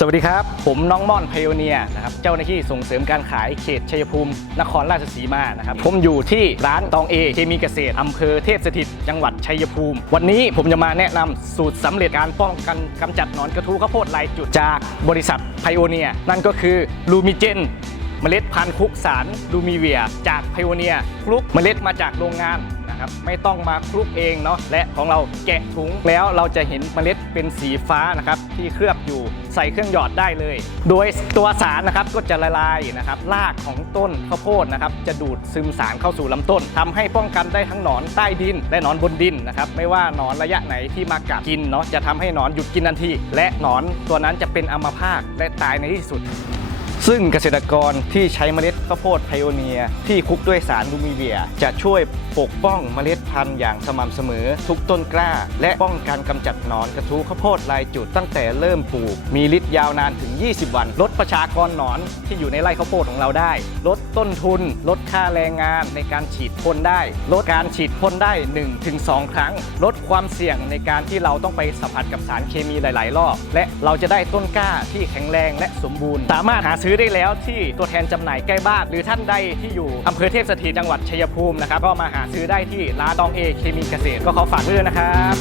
สวัสดีครับ ผมน้องม่อนไพโอเนียนะครับเจ้าหน้าที่ส่งเสริมการขายเขตชัยภูมิ นครราชสีมานะครับผมอยู่ที่ร้านตองเอเคมีเกษตรอำเภอเทพสถิตจังหวัดชัยภูมิ วันนี้ผมจะมาแนะนำสูตรสำเร็จการป้องกันกำจัดหนอนกระทูข้าวโพดลายจุดจากบริษัทไพโอเนียนั่นก็คือลูมิเจนเมล็ดพันธุ์คุกสารลูมิเวีย จากไพโอเนียคลุกเมล็ดมาจากโรงงาน ครับไม่ต้องมาคลุกเองเนาะและของเราแกะถุงแล้วเราจะเห็นเมล็ดเป็นสีฟ้านะครับที่เคลือบอยู่ใส่เครื่องหยอดได้เลย โดยตัวสารนะครับก็จะละลายนะครับรากของต้นข้าวโพดนะครับจะดูดซึมสารเข้าสู่ลำต้นทำให้ป้องกันได้ทั้งหนอนใต้ดินและหนอนบนดินนะครับไม่ว่าหนอนระยะไหนที่มากัดกินเนาะจะทำให้หนอนหยุดกินทันที และหนอนตัวนั้นจะเป็นอัมพาตและตายในที่สุด ซึ่งเกษตรกรที่ใช้เมล็ดข้าวโพดไพโอเนีย ที่คุกด้วยสารลูมิเวีย จะช่วยปกป้องเมล็ดพันธุ์อย่างสม่ำเสมอ ทุกต้นกล้า และป้องกันกำจัดหนอนกระทู้ข้าวโพดลายจุดตั้งแต่เริ่มปลูก มีฤทธิ์ยาวนานถึง 20 วัน ลดประชากรหนอนที่อยู่ในไร่ข้าวโพดของเราได้ ลดต้นทุน ลดค่าแรงงานในการฉีดพ่นได้ ลดการฉีดพ่นได้ 1-2 ครั้ง ลดความเสี่ยงในการที่เราต้องไปสัมผัสกับสารเคมีหลาย ๆ รอบ และเราจะได้ต้นกล้าที่แข็งแรงและสมบูรณ์ สามารถหาซื้อได้แล้วที่ตัวแทนจำหน่ายใกล้บ้าน หรือท่านใดที่อยู่อำเภอเทพสถิตจังหวัดชัยภูมินะครับก็มาหาซื้อได้ที่ร้านตองเอเคมีเกษตรก็ขอฝากด้วยนะครับ